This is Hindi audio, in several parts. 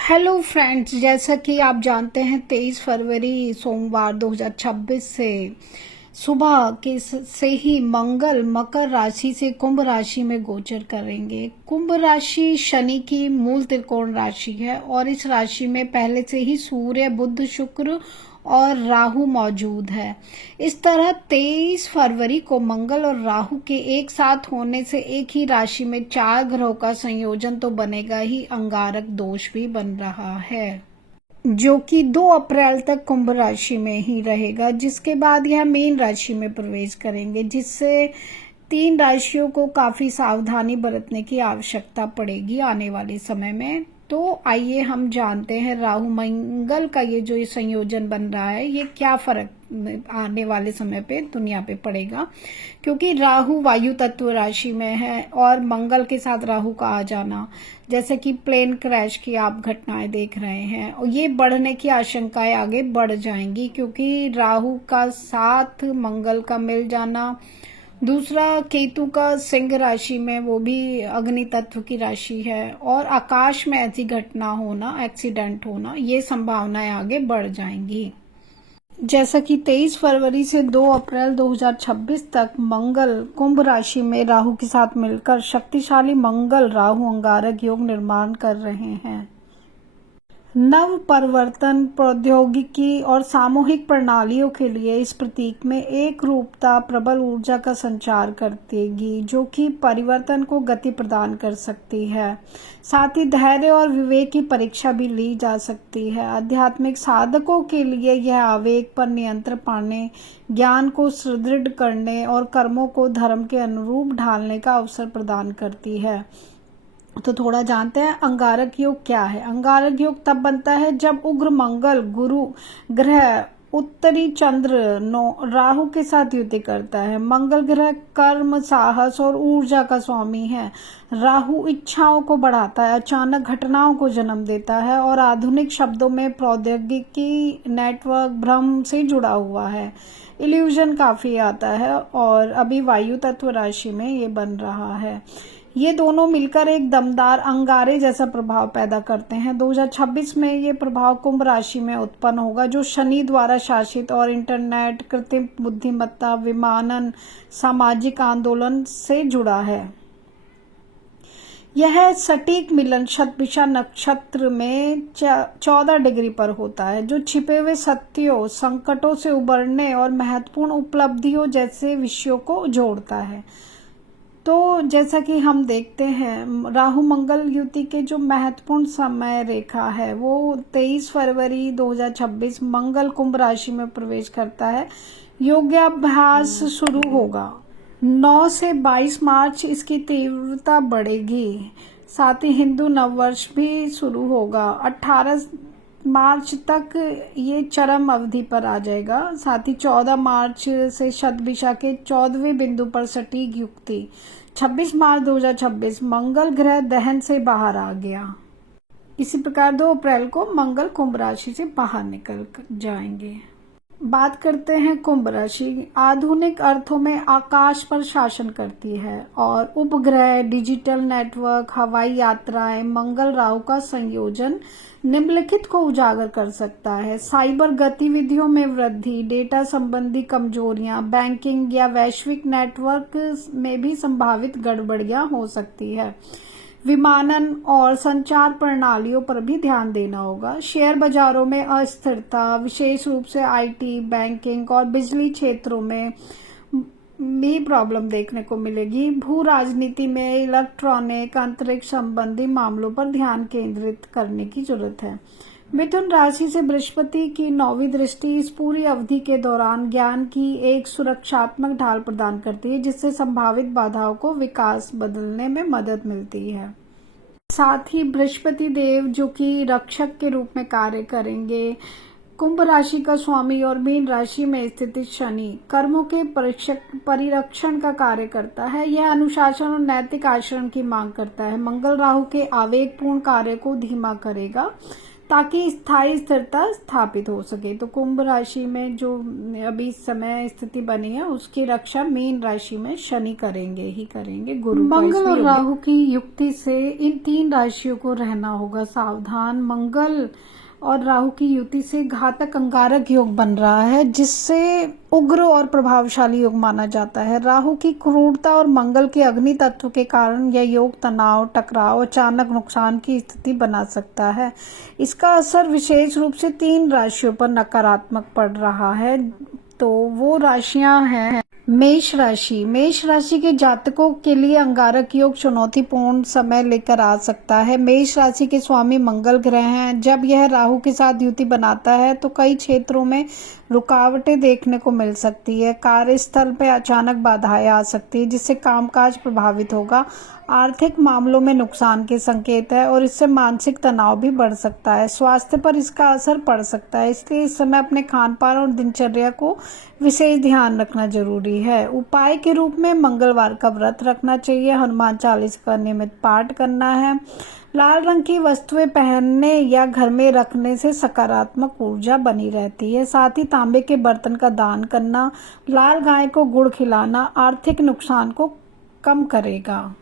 हेलो फ्रेंड्स, जैसा कि आप जानते हैं 23 फरवरी सोमवार 2026 से सुबह के से ही मंगल मकर राशि से कुंभ राशि में गोचर करेंगे। कुंभ राशि शनि की मूल त्रिकोण राशि है और इस राशि में पहले से ही सूर्य, बुध, शुक्र और राहु मौजूद है। इस तरह 23 फरवरी को मंगल और राहु के एक साथ होने से एक ही राशि में 4 ग्रहों का संयोजन तो बनेगा ही, अंगारक दोष भी बन रहा है जो कि 2 अप्रैल तक कुंभ राशि में ही रहेगा, जिसके बाद यह मीन राशि में प्रवेश करेंगे, जिससे 3 राशियों को काफी सावधानी बरतने की आवश्यकता पड़ेगी आने वाले समय में। तो आइए हम जानते हैं राहु मंगल का ये जो संयोजन बन रहा है ये क्या फर्क आने वाले समय पे दुनिया पे पड़ेगा, क्योंकि राहु वायु तत्व राशि में है और मंगल के साथ राहु का आ जाना, जैसे कि प्लेन क्रैश की आप घटनाएं देख रहे हैं, और ये बढ़ने की आशंकाएं आगे बढ़ जाएंगी क्योंकि राहु का साथ मंगल का मिल जाना, दूसरा केतु का सिंह राशि में, वो भी अग्नि तत्व की राशि है, और आकाश में ऐसी घटना होना, एक्सीडेंट होना, ये संभावनाएं आगे बढ़ जाएंगी। जैसा कि 23 फरवरी से 2 अप्रैल 2026 तक मंगल कुंभ राशि में राहु के साथ मिलकर शक्तिशाली मंगल राहु अंगारक योग निर्माण कर रहे हैं। नव परिवर्तन, प्रौद्योगिकी और सामूहिक प्रणालियों के लिए इस प्रतीक में एक रूपता प्रबल ऊर्जा का संचार करतेगी, जो कि परिवर्तन को गति प्रदान कर सकती है। साथ ही धैर्य और विवेक की परीक्षा भी ली जा सकती है। आध्यात्मिक साधकों के लिए यह आवेग पर नियंत्रण पाने, ज्ञान को सुदृढ़ करने और कर्मों को धर्म के अनुरूप ढालने का अवसर प्रदान करती है। तो थोड़ा जानते हैं अंगारक योग क्या है। अंगारक योग तब बनता है जब उग्र मंगल गुरु ग्रह उत्तरी चंद्र राहु के साथ युति करता है। मंगल ग्रह कर्म, साहस और ऊर्जा का स्वामी है। राहु इच्छाओं को बढ़ाता है, अचानक घटनाओं को जन्म देता है और आधुनिक शब्दों में प्रौद्योगिकी, नेटवर्क, भ्रम से जुड़ा हुआ है। इल्यूजन काफी आता है और अभी वायु तत्व राशि में ये बन रहा है। ये दोनों मिलकर एक दमदार अंगारे जैसा प्रभाव पैदा करते हैं। 2026 में ये प्रभाव कुंभ राशि में उत्पन्न होगा, जो शनि द्वारा शासित और इंटरनेट, कृत्रिम बुद्धिमत्ता, विमानन, सामाजिक आंदोलन से जुड़ा है। यह सटीक मिलन शतभिषा नक्षत्र में 14 डिग्री पर होता है, जो छिपे हुए सत्यों, संकटों से उबरने और महत्वपूर्ण उपलब्धियों जैसे विषयों को जोड़ता है। तो जैसा कि हम देखते हैं राहु मंगल युति के जो महत्वपूर्ण समय रेखा है वो 23 फरवरी 2026 मंगल कुंभ राशि में प्रवेश करता है। योगाभ्यास शुरू होगा 9 से 22 मार्च, इसकी तीव्रता बढ़ेगी। साथ ही हिंदू नववर्ष भी शुरू होगा। 18 मार्च तक ये चरम अवधि पर आ जाएगा। साथ ही 14 मार्च से शतभिषा के 14वें बिंदु पर सटीक युक्ति। 26 मार्च 2026 मंगल ग्रह दहन से बाहर आ गया। इसी प्रकार 2 अप्रैल को मंगल कुंभ राशि से बाहर निकल जाएंगे। बात करते हैं कुंभ राशि। आधुनिक अर्थों में आकाश पर शासन करती है और उपग्रह, डिजिटल नेटवर्क, हवाई यात्राएं, मंगल राहु का संयोजन निम्नलिखित को उजागर कर सकता है। साइबर गतिविधियों में वृद्धि, डेटा संबंधी कमजोरियां, बैंकिंग या वैश्विक नेटवर्क में भी संभावित गड़बड़ियां हो सकती है। विमानन और संचार प्रणालियों पर भी ध्यान देना होगा। शेयर बाजारों में अस्थिरता, विशेष रूप से आईटी, बैंकिंग और बिजली क्षेत्रों में भी प्रॉब्लम देखने को मिलेगी। भू राजनीति में इलेक्ट्रॉनिक, अंतरिक्ष संबंधी मामलों पर ध्यान केंद्रित करने की जरूरत है। मिथुन राशि से बृहस्पति की 9वीं दृष्टि इस पूरी अवधि के दौरान ज्ञान की एक सुरक्षात्मक ढाल प्रदान करती है, जिससे संभावित बाधाओं को विकास बदलने में मदद मिलती है। साथ ही बृहस्पति देव जो कि रक्षक के रूप में कार्य करेंगे, कुंभ राशि का स्वामी और मीन राशि में स्थित शनि कर्मों के परिरक्षण का कार्य करता है। यह अनुशासन और नैतिक आचरण की मांग करता है। मंगल राहु के आवेगपूर्ण कार्य को धीमा करेगा। ताकि स्थायी स्थिरता स्थापित हो सके। तो कुंभ राशि में जो अभी इस समय स्थिति बनी है उसकी रक्षा मीन राशि में शनि करेंगे ही करेंगे। गुरु मंगल और राहु की युक्ति से इन 3 राशियों को रहना होगा सावधान। मंगल और राहु की युति से घातक अंगारक योग बन रहा है, जिससे उग्र और प्रभावशाली योग माना जाता है। राहु की क्रूरता और मंगल के अग्नि तत्व के कारण यह योग तनाव, टकराव, अचानक नुकसान की स्थिति बना सकता है। इसका असर विशेष रूप से 3 राशियों पर नकारात्मक पड़ रहा है। तो वो राशियां हैं मेष राशि। मेष राशि के जातकों के लिए अंगारक योग चुनौतीपूर्ण समय लेकर आ सकता है। मेष राशि के स्वामी मंगल ग्रह हैं। जब यह राहु के साथ युति बनाता है तो कई क्षेत्रों में रुकावटें देखने को मिल सकती है। कार्यस्थल पर अचानक बाधाएं आ सकती है, जिससे कामकाज प्रभावित होगा। आर्थिक मामलों में नुकसान के संकेत है और इससे मानसिक तनाव भी बढ़ सकता है। स्वास्थ्य पर इसका असर पड़ सकता है, इसलिए इस समय अपने खान पान और दिनचर्या को विशेष ध्यान रखना जरूरी है। उपाय के रूप में मंगलवार का व्रत रखना चाहिए, हनुमान चालीसा का नियमित पाठ करना है। लाल रंग की वस्तुएं पहनने या घर में रखने से सकारात्मक ऊर्जा बनी रहती है। साथ ही तांबे के बर्तन का दान करना, लाल गाय को गुड़ खिलाना आर्थिक नुकसान को कम करेगा।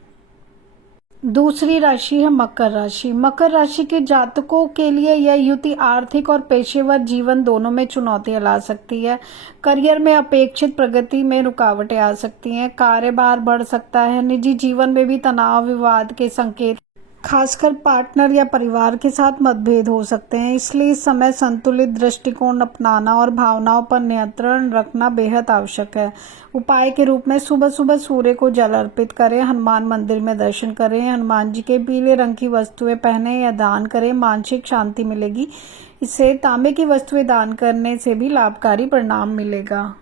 दूसरी राशि है मकर राशि। मकर राशि के जातकों के लिए यह युति आर्थिक और पेशेवर जीवन दोनों में चुनौतियां ला सकती है। करियर में अपेक्षित प्रगति में रुकावटें आ सकती हैं, कार्यभार बढ़ सकता है। निजी जीवन में भी तनाव, विवाद के संकेत, खासकर पार्टनर या परिवार के साथ मतभेद हो सकते हैं। इसलिए इस समय संतुलित दृष्टिकोण अपनाना और भावनाओं पर नियंत्रण रखना बेहद आवश्यक है। उपाय के रूप में सुबह सुबह सूर्य को जल अर्पित करें, हनुमान मंदिर में दर्शन करें, हनुमान जी के पीले रंग की वस्तुएं पहने या दान करें, मानसिक शांति मिलेगी। इससे तांबे की वस्तुएं दान करने से भी लाभकारी परिणाम मिलेगा।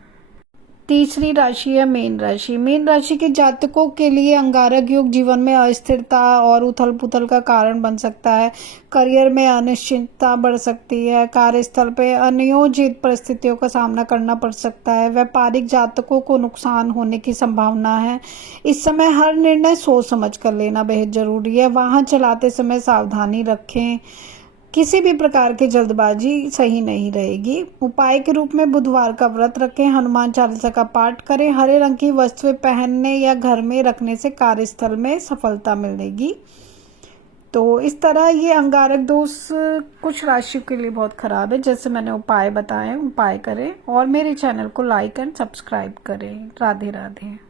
तीसरी राशि है मीन राशि। मीन राशि के जातकों के लिए अंगारक योग जीवन में अस्थिरता और उथल पुथल का कारण बन सकता है। करियर में अनिश्चितता बढ़ सकती है, कार्यस्थल पर अनियोजित परिस्थितियों का सामना करना पड़ सकता है। व्यापारिक जातकों को नुकसान होने की संभावना है। इस समय हर निर्णय सोच समझ कर लेना बेहद जरूरी है। वाहन चलाते समय सावधानी रखें, किसी भी प्रकार की जल्दबाजी सही नहीं रहेगी। उपाय के रूप में बुधवार का व्रत रखें, हनुमान चालीसा का पाठ करें, हरे रंग की वस्तुएं पहनने या घर में रखने से कार्यस्थल में सफलता मिलेगी। तो इस तरह ये अंगारक दोष कुछ राशियों के लिए बहुत खराब है। जैसे मैंने उपाय बताए, उपाय करें और मेरे चैनल को लाइक एंड सब्सक्राइब करें। राधे राधे।